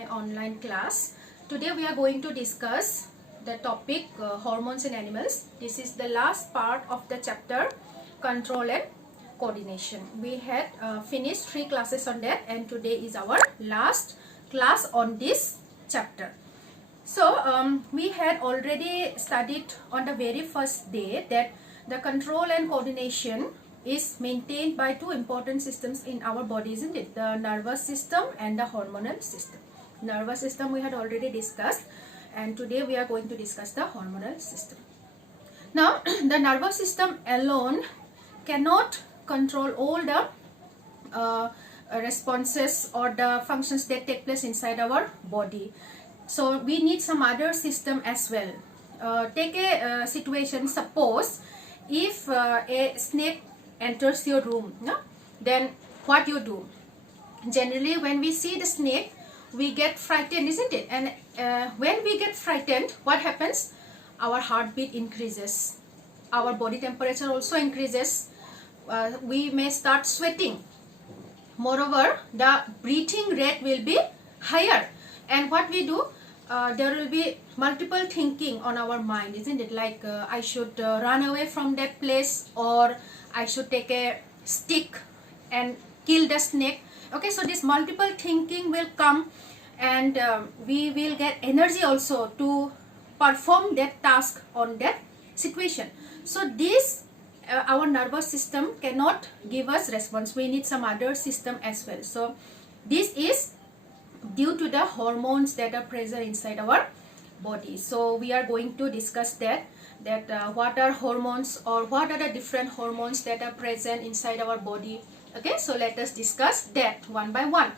my online class. Today we are going to discuss the topic hormones in animals. This is the last part of the chapter control and coordination. We had finished 3 classes on that, and today is our last class on this chapter. So we had already studied on the very first day that the control and coordination is maintained by 2 important systems in our body, isn't it? The nervous system and the hormonal system. Nervous system we had already discussed, and today we are going to discuss the hormonal system. Now the nervous system alone cannot control all the responses or the functions that take place inside our body. So we need some other system as well. Take a situation, suppose if a snake enters your room, no? Then what you do? Generally when we see the snake, we get frightened, isn't it? And when we get frightened, what happens? Our heartbeat increases, our body temperature also increases, we may start sweating. Moreover, the breathing rate will be higher, and what we do, there will be multiple thinking on our mind, isn't it? Like I should run away from that place, or I should take a stick and kill the snake. Okay, so this multiple thinking will come, and we will get energy also to perform that task on that situation. So this our nervous system cannot give us response. We need some other system as well. So this is due to the hormones that are present inside our body. So we are going to discuss that what are hormones, or what are the different hormones that are present inside our body. Okay, so let us discuss that one by one.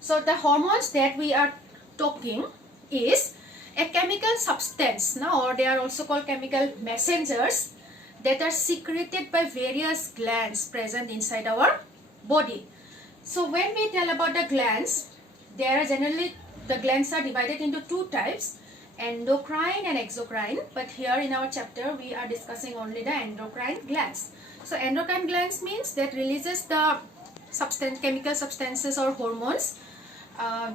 So the hormones that we are talking is a chemical substance, now, or they are also called chemical messengers, that are secreted by various glands present inside our body. So when we tell about the glands, there are generally, the glands are divided into 2 types, endocrine and exocrine, but here in our chapter we are discussing only the endocrine glands. So endocrine glands means that releases the chemical substances or hormones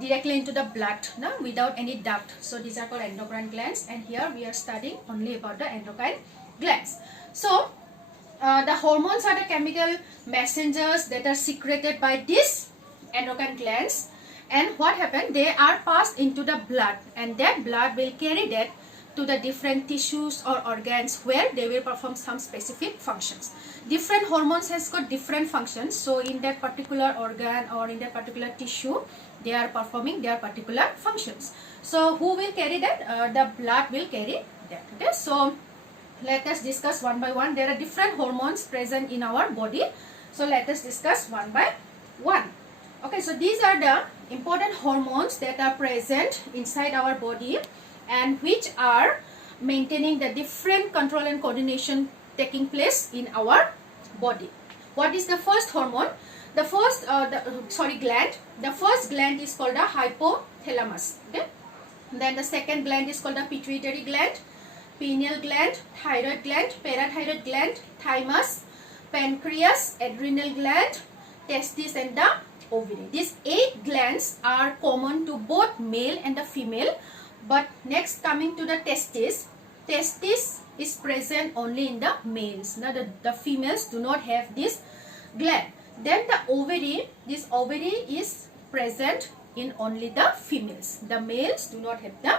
directly into the blood, no? Without any duct. So these are called endocrine glands, and here we are studying only about the endocrine glands. So the hormones are the chemical messengers that are secreted by these endocrine glands, and what happened, they are passed into the blood, and that blood will carry that to the different tissues or organs where they will perform some specific functions. Different hormones has got different functions, so in that particular organ or in that particular tissue, they are performing their particular functions. So who will carry that? The blood will carry that. Okay, so let us discuss one by one. There are different hormones present in our body, so let us discuss one by one. Okay, so these are the important hormones that are present inside our body, and which are maintaining the different control and coordination taking place in our body. What is the first hormone? The first gland. The first gland is called the hypothalamus. Okay, then the second gland is called the pituitary gland, pineal gland, thyroid gland, parathyroid gland, thymus, pancreas, adrenal gland, testis, and the ovary. These 8 glands are common to both male and the female, but next coming to the testis, testis is present only in the males. Now the females do not have this gland. Then the ovary, this ovary is present in only the females. The males do not have the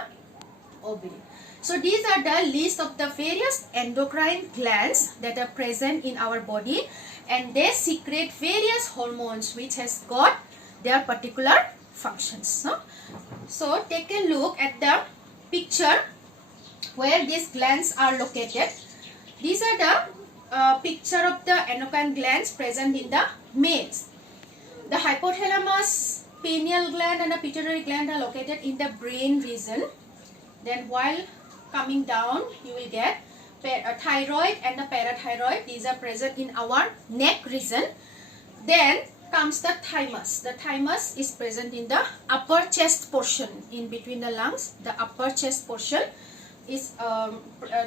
ovary. So these are the list of the various endocrine glands that are present in our body, and they secrete various hormones which has got their particular functions. No? So take a look at the picture where these glands are located. These are the picture of the endocrine glands present in the males. The hypothalamus, pineal gland, and the pituitary gland are located in the brain region. Then while coming down, you will get thyroid and the parathyroid. These are present in our neck region. Then comes the thymus. The thymus is present in the upper chest portion, in between the lungs. The upper chest portion is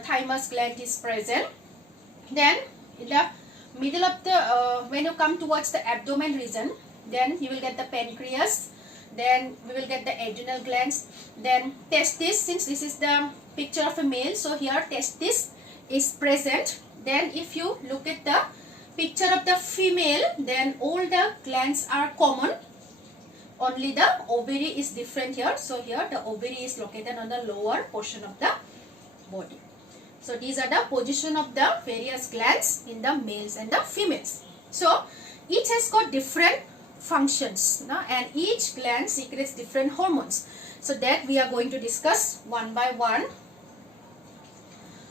thymus gland is present. Then in the middle of the when you come towards the abdomen region, then you will get the pancreas, Then we will get the adrenal glands. Then testis, since this is the picture of a male, so here testis is present. Then if you look at the picture of the female, then all the glands are common. Only the ovary is different here. So here the ovary is located on the lower portion of the body. So these are the position of the various glands in the males and the females. So each has got different functions, and each gland secretes different hormones. So that we are going to discuss one by one.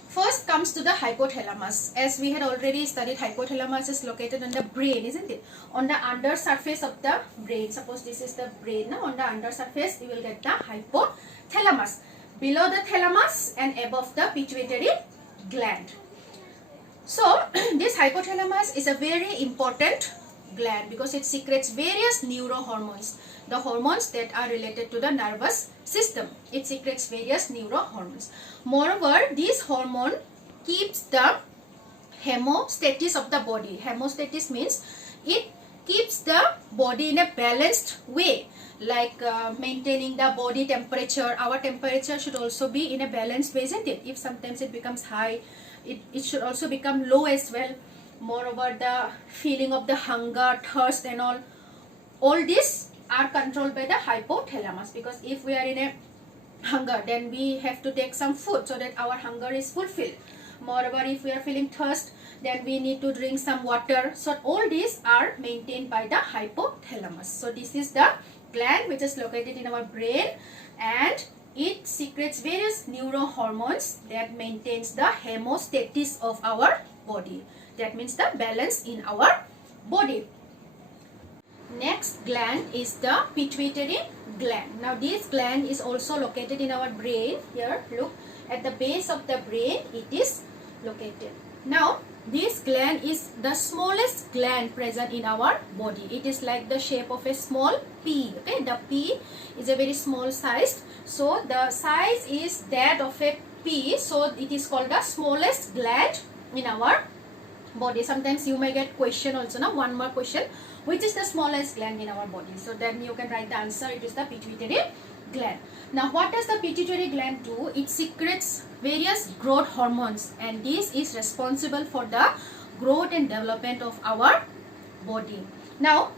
First comes to the hypothalamus. As we had already studied, hypothalamus is located on the brain, isn't it? On the under surface of the brain. Suppose this is the brain. Now on the under surface you will get the hypothalamus. Below the thalamus and above the pituitary gland. So this hypothalamus is a very important gland because it secretes various neurohormones, the hormones that are related to the nervous system. It secretes various neurohormones. Moreover, this hormone keeps the hemostasis of the body. Hemostasis means it keeps the body in a balanced way, like maintaining the body temperature. Our temperature should also be in a balanced way, isn't it? If sometimes it becomes high, it should also become low as well. Moreover, the feeling of the hunger, thirst and all these are controlled by the hypothalamus, because if we are in a hunger, then we have to take some food so that our hunger is fulfilled. Moreover, if we are feeling thirst, then we need to drink some water. So all these are maintained by the hypothalamus. So this is the gland which is located in our brain, and it secretes various neurohormones that maintains the hemostasis of our body. That means the balance in our body. Next gland is the pituitary gland. Now this gland is also located in our brain. Here, look, at the base of the brain it is located. Now this gland is the smallest gland present in our body. It is like the shape of a small pea. Okay, the pea is a very small size. So the size is that of a pea. So it is called the smallest gland in our body. Sometimes you may get question also. Now one more question: which is the smallest gland in our body? So then you can write the answer. It is the pituitary gland. Now what does the pituitary gland do? It secretes various growth hormones, and this is responsible for the growth and development of our body. Now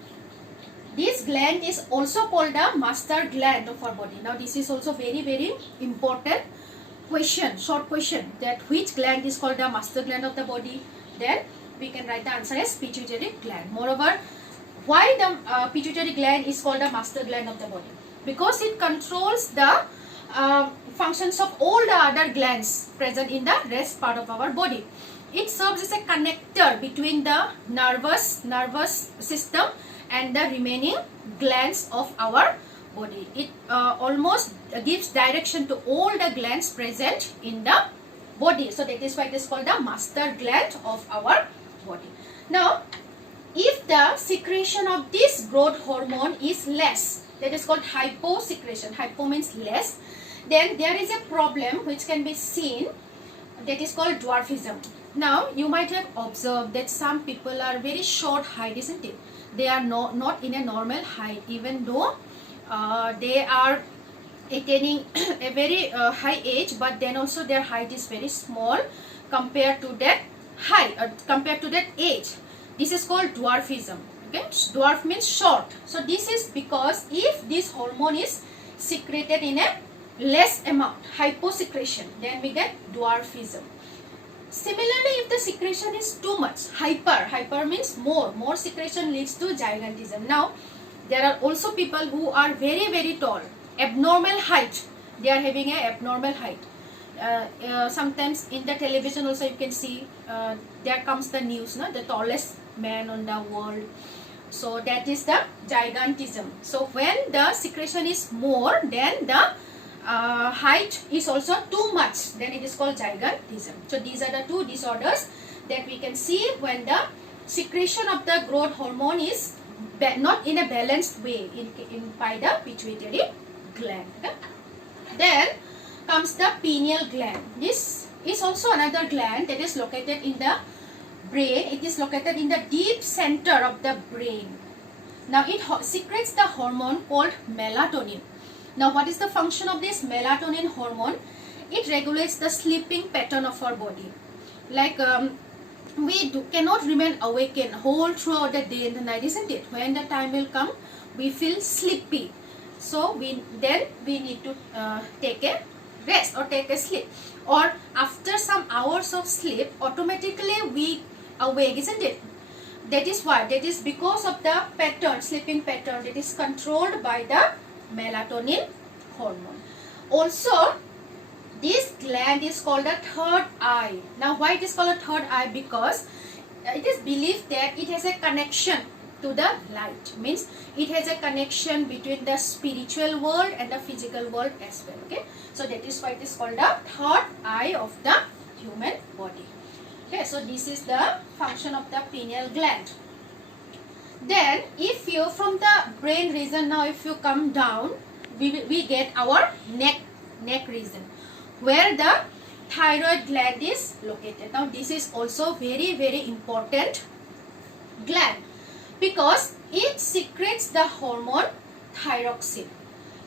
this gland is also called the master gland of our body. Now this is also very important question, short question, that which gland is called the master gland of the body. Then we can write the answer as pituitary gland. Moreover, why the pituitary gland is called the master gland of the body? Because it controls the functions of all the other glands present in the rest part of our body. It serves as a connector between the nervous system and the remaining glands of our body. It almost gives direction to all the glands present in the body. So that is why it is called the master gland of our body. Now, if the secretion of this growth hormone is less, that is called hyposecretion. Hypo means less. Then there is a problem which can be seen, that is called dwarfism. Now you might have observed that some people are very short height, isn't it? They are not in a normal height, even though they are attaining a very high age, but then also their height is very small compared to that height, compared to that age. This is called dwarfism. Okay, dwarf means short. So this is because if this hormone is secreted in a less amount, hyposecretion, then we get dwarfism. Similarly, if the secretion is too much, hyper means more secretion leads to gigantism. Now there are also people who are very tall, abnormal height. They are having an abnormal height. Sometimes in the television also you can see there comes the news, no? The tallest man on the world. So that is the gigantism. So when the secretion is more, then the height is also too much, then it is called gigantism. So these are the two disorders that we can see when the secretion of the growth hormone is not in a balanced way by the pituitary gland. Okay? Then comes the pineal gland. This is also another gland that is located in the brain. It is located in the deep center of the brain. Now it secretes the hormone called melatonin. Now what is the function of this melatonin hormone? It regulates the sleeping pattern of our body. Like cannot remain awakened whole throughout the day and the night, isn't it? When the time will come, we feel sleepy. So we need to take a rest or take a sleep. Or after some hours of sleep, automatically we awake, isn't it? That is why. That is because of the pattern, sleeping pattern. That is controlled by the melatonin hormone. Also, this gland is called a third eye. Now, why it is called a third eye? Because it is believed that it has a connection to the light. Means it has a connection between the spiritual world and the physical world as well. Okay, so that is why it is called the third eye of the human body. Okay, so this is the function of the pineal gland. Then, if you from the brain region, now if you come down, we get our neck region, where the thyroid gland is located. Now, this is also very important gland because it secretes the hormone thyroxine.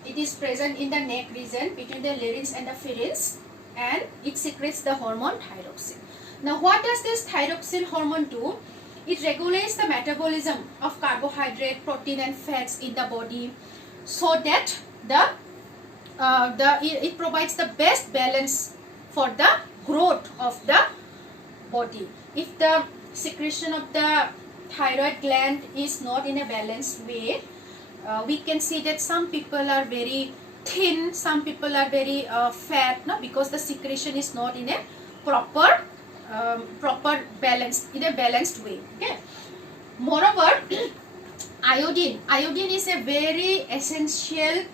It is present in the neck region between the larynx and the pharynx, and it secretes the hormone thyroxine. Now, what does this thyroxine hormone do? It regulates the metabolism of carbohydrate, protein and fats in the body, so that it provides the best balance for the growth of the body. If the secretion of the thyroid gland is not in a balanced way, we can see that some people are very thin, some people are very fat, no? Because the secretion is not in a proper balance, in a balanced way. Okay. Moreover, iodine is a very essential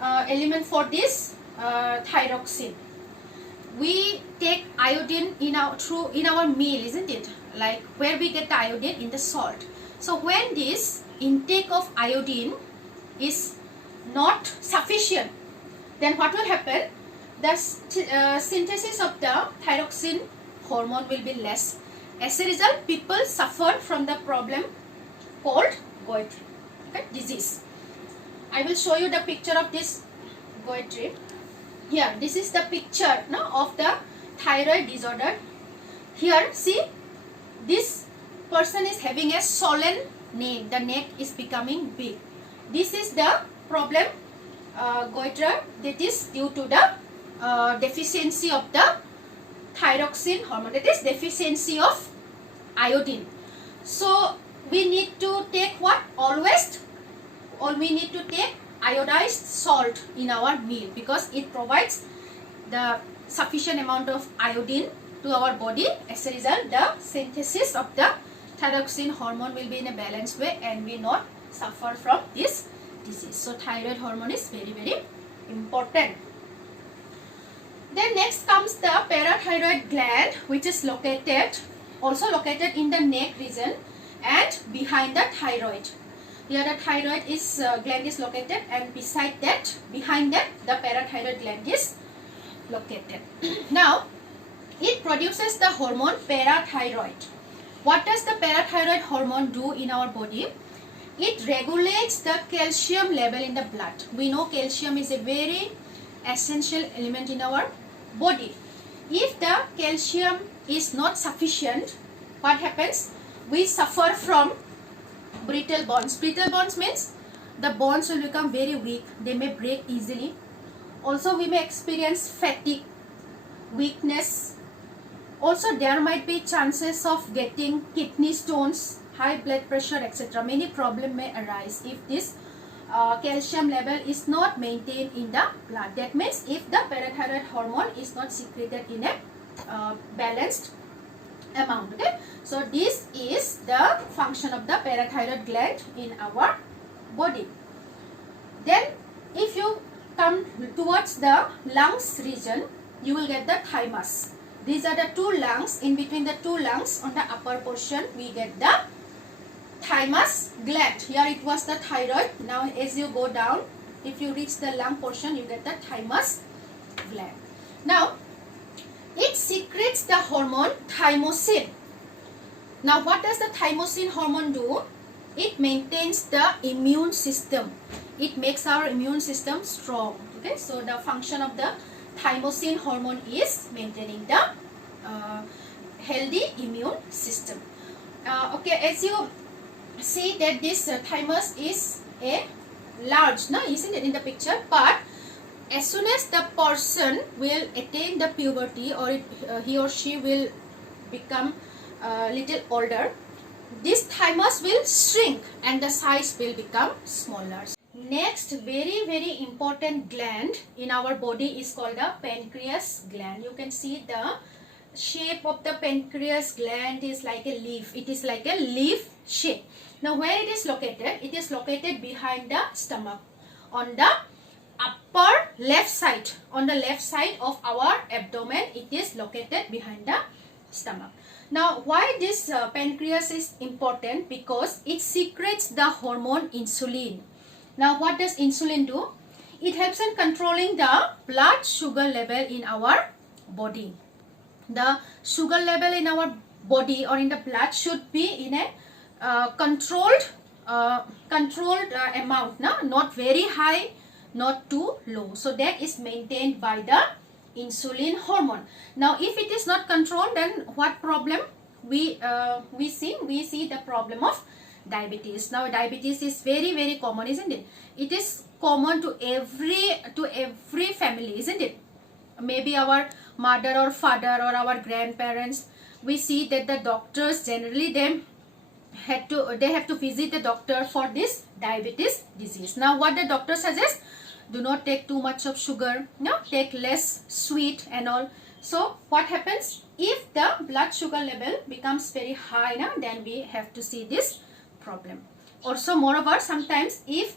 element for this thyroxine. We take iodine in our meal, isn't it? Like where we get the iodine in the salt. So when this intake of iodine is not sufficient, then what will happen? The synthesis of the thyroxine hormone will be less. As a result, people suffer from the problem called goiter, okay, disease. I will show you the picture of this goiter. Here, this is the picture of the thyroid disorder. Here, see, this person is having a swollen neck. The neck is becoming big. This is the problem goiter, that is due to the deficiency of the thyroxine hormone, that is deficiency of iodine. So we need to take what? Always, or we need to take iodized salt in our meal because it provides the sufficient amount of iodine to our body. As a result, the synthesis of the thyroxine hormone will be in a balanced way and we not suffer from this disease. So thyroid hormone is very important. Then next comes the parathyroid gland, which is also located in the neck region and behind the thyroid. Here the thyroid gland is located, and beside that, behind that, the parathyroid gland is located. Now, it produces the hormone parathyroid. What does the parathyroid hormone do in our body? It regulates the calcium level in the blood. We know calcium is a very essential element in our body. If the calcium is not sufficient, what happens? We suffer from brittle bonds. Brittle bonds means the bonds will become very weak. They may break easily. Also, we may experience fatigue, weakness. Also, there might be chances of getting kidney stones, high blood pressure, etc. Many problems may arise if this calcium level is not maintained in the blood. That means if the parathyroid hormone is not secreted in a balanced amount. Okay, so this is the function of the parathyroid gland in our body. Then if you come towards the lungs region, you will get the thymus. These are the two lungs. In between the two lungs, on the upper portion, we get the thymus gland. Here it was the thyroid. Now as you go down, if you reach the lung portion, you get the thymus gland. Now it secretes the hormone thymosin. Now what does the thymosin hormone do? it maintains the immune system. It makes our immune system strong. Okay, so the function of the thymosin hormone is maintaining the healthy immune system. Okay, as you see that this thymus is a large, no, isn't it, in the picture? But as soon as the person will attain the puberty, or he or she will become little older, this thymus will shrink and the size will become smaller. Next very important gland in our body is called the pancreas gland. You can see the shape of the pancreas gland is like a leaf. It is like a leaf shape. Now where it is located? It is located behind the stomach, on the upper left side. On the left side of our abdomen, it is located behind the stomach. Now why this pancreas is important? Because it secretes the hormone insulin. Now what does insulin do? It helps in controlling the blood sugar level in our body. The sugar level in our body or in the blood should be in a controlled amount, no? Not very high, not too low. So that is maintained by the insulin hormone. Now if it is not controlled, then what problem we see the problem of diabetes. Now diabetes is very common, isn't it? It is common to every family, isn't it? Maybe our mother or father or our grandparents, we see that the doctors generally they have to visit the doctor for this diabetes disease. Now what the doctor suggests? Do not take too much of sugar, no, take less sweet and all. So what happens? If the blood sugar level becomes very high, no, then we have to see this problem. Also moreover, sometimes if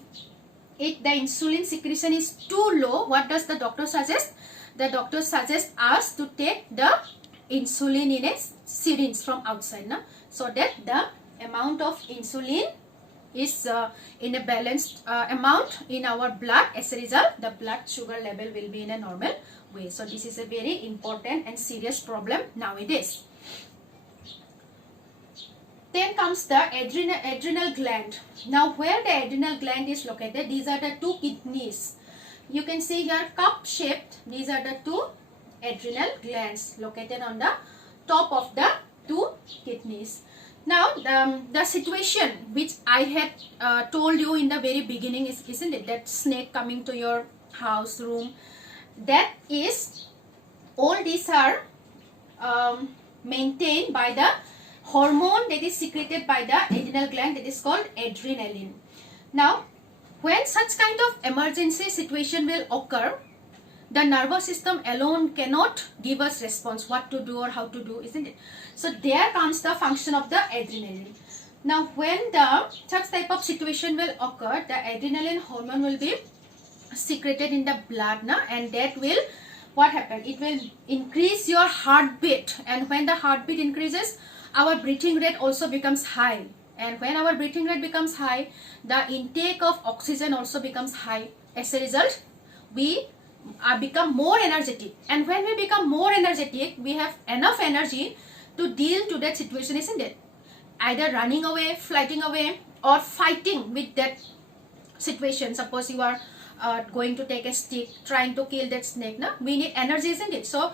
the insulin secretion is too low, what does the doctor suggest? The doctor suggests us to take the insulin in a syringe from outside, no? So that the amount of insulin is in a balanced amount in our blood. As a result, the blood sugar level will be in a normal way. So this is a very important and serious problem nowadays. Then comes the adrenal gland. Now where the adrenal gland is located, these are the two kidneys. You can see here cup shaped. These are the two adrenal glands located on the top of the two kidneys. Now the situation which I had told you in the very beginning is, isn't it, that snake coming to your house room, that is, all these are maintained by the hormone that is secreted by the adrenal gland, that is called adrenaline. Now when such kind of emergency situation will occur, the nervous system alone cannot give us response what to do or how to do, isn't it? So there comes the function of the adrenaline. Now when the such type of situation will occur, the adrenaline hormone will be secreted in the blood, na? And that will, what happen? It will increase your heartbeat, and when the heartbeat increases, our breathing rate also becomes high. And when our breathing rate becomes high, the intake of oxygen also becomes high. As a result, we become more energetic, and when we become more energetic, we have enough energy to deal to that situation, isn't it? Either running away, flighting away, or fighting with that situation. Suppose you are going to take a stick, trying to kill that snake. No? We need energy, isn't it? So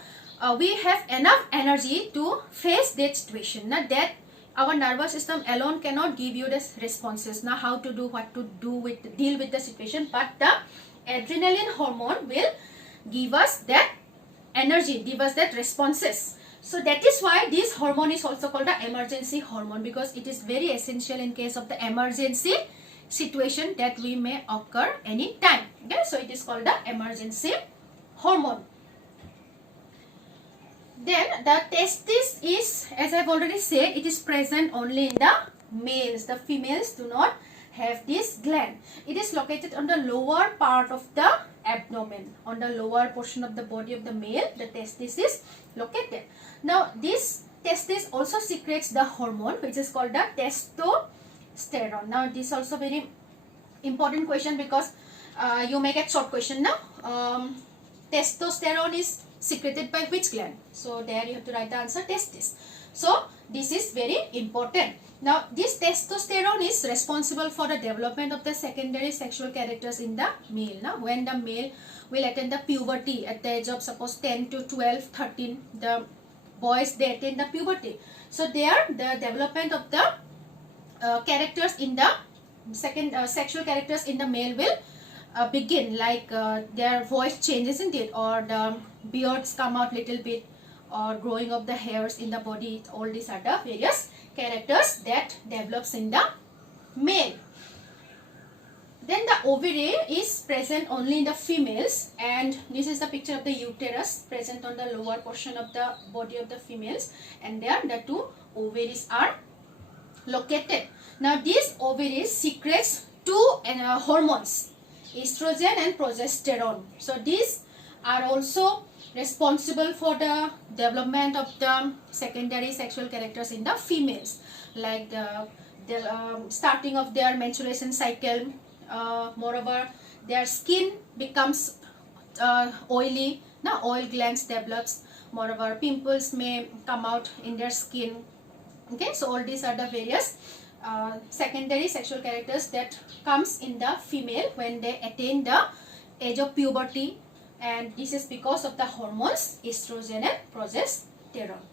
we have enough energy to face that situation. Now that our nervous system alone cannot give you the responses. Now how to do, what to do with, deal with the situation, but the adrenaline hormone will give us that energy, give us that responses. So that is why this hormone is also called the emergency hormone, because it is very essential in case of the emergency situation that we may occur any time. Okay, so it is called the emergency hormone. Then the testis is, as I have already said, it is present only in the males. The females do not have this gland. It is located on the lower part of the abdomen. On the lower portion of the body of the male, the testis is located. Now this testis also secretes the hormone which is called the testosterone. Now this is also very important question, because you may get short question now. Testosterone is secreted by which gland? So there you have to write the answer testis. So this is very important. Now this testosterone is responsible for the development of the secondary sexual characters in the male. Now when the male will attain the puberty at the age of suppose 10 to 12, 13, the boys they attain the puberty. So there the development of the characters in the sexual characters in the male will begin, like their voice changes in it, or the beards come out little bit, or growing of the hairs in the body. All these are the various characters that develops in the male. Then the ovary is present only in the females, and this is the picture of the uterus present on the lower portion of the body of the females, and there the two ovaries are located. Now these ovaries secretes two hormones, estrogen and progesterone. So these are also responsible for the development of the secondary sexual characters in the females, like the starting of their menstruation cycle. Moreover, their skin becomes oily. Now oil glands develops. Moreover, pimples may come out in their skin. Okay, so all these are the various secondary sexual characters that comes in the female when they attain the age of puberty, and this is because of the hormones estrogen and progesterone.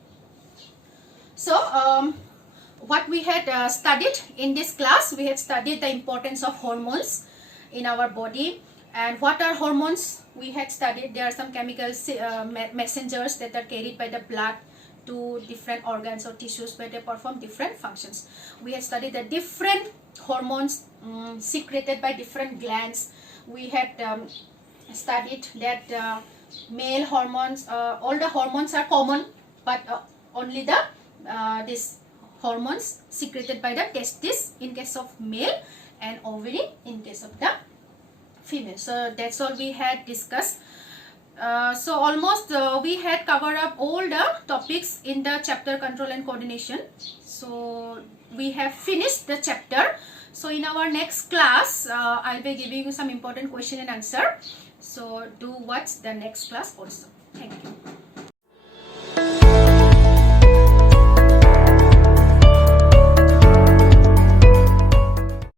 So what we had studied in this class, we had studied the importance of hormones in our body. And what are hormones? We had studied there are some chemical messengers that are carried by the blood to different organs or tissues where they perform different functions. We had studied the different hormones secreted by different glands. We had studied that male hormones, all the hormones are common, but only the this hormones secreted by the testis in case of male and ovary in case of the female. So that's all we had discussed. So almost we had covered up all the topics in the chapter control and coordination. So we have finished the chapter. So in our next class, I'll be giving you some important question and answer. So do watch the next class also. Thank you.